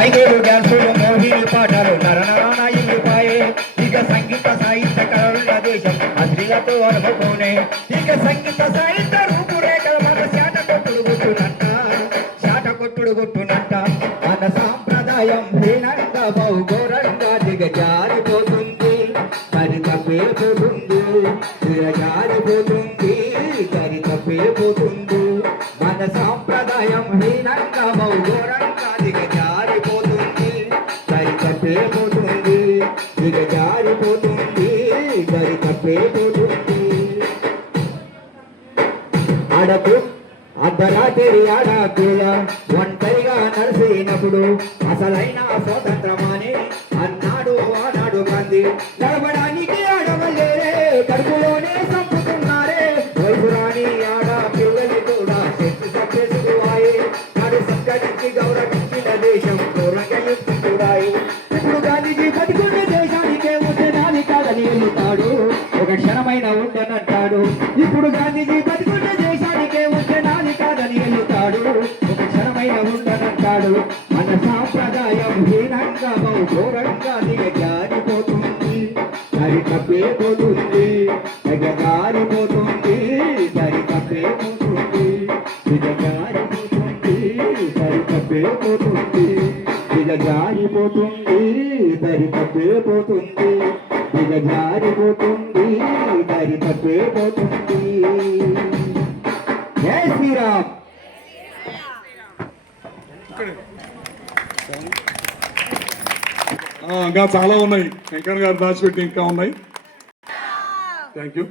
ఐదేరు డ్యాన్సులు మోహిని పాటలు నరనరాన ఇల్లిపాయే ఇక సంగీత సాహిత్య కళల దేశం అద్రిలతో అనుకోనే ఇక సంగీత సాహిత్య రూపురేఖల మన శాట కొట్టుడు గుట్టునంట మన సాంప్రదాయం హీనంగా బహుఘోరంగా దిగజారిపోతుంది మరి తప్పేపోతుంది దిగజారిపోతుంది మరి తప్పేపోతుంది మన సాంప్రదాయం హీనంగా బహుఘోరంగా దిగజారిపోతుంది మరి తప్పేపోతుంది దిగజారిపోతుంది మరి తప్పేపోతుంది అడకు అర్ధరాత్రి ఆడాపిల్ల ఒంటరిగా నడిచినప్పుడు అసలైన స్వతంత్రమని అన్నాడు ఆనాడు గాంధీ నడవడానికి ఆడవలేరే కడుపులోనే చంపుతున్నారే వయసురాని ఆడపిల్లలు కూడా శక్తి సంపేసుకోవాయి నాడు సంస్కరించి గౌరవించిన దేశం ఘోరంగా ఎత్తుకురాయి ఇప్పుడు గాంధీజీ బతికున్న దేశానికే ఉంటే నాని కాదని వెళ్తాడు ఒక క్షణమైన ఉండనంటాడు ఇప్పుడు గాంధీజీ బతికున్న దేశానికే ఉంటే నాని కాదని వెళ్తాడు ఒక క్షణమైన ఉండనంటాడు మన సాంప్రదాయం హీనంగా ఘోరంగా దిగజారిపోతుంది సరి తప్పేపోతుంది దిగజారిపోతుంది సరి తప్పేపోతుంది దిగజారిపోతుంది సరి తప్పేపోతుంది దిగజారిపోతుంది సరి తప్పేపోతుంది దిగజారిపోతుంది సరి తప్పేపోతుంది జై శ్రీరామ్. ఇంకా చాలా ఉన్నాయి, వెంకన్న గారు దాచిపెట్టి ఇంకా ఉన్నాయి. Thank you.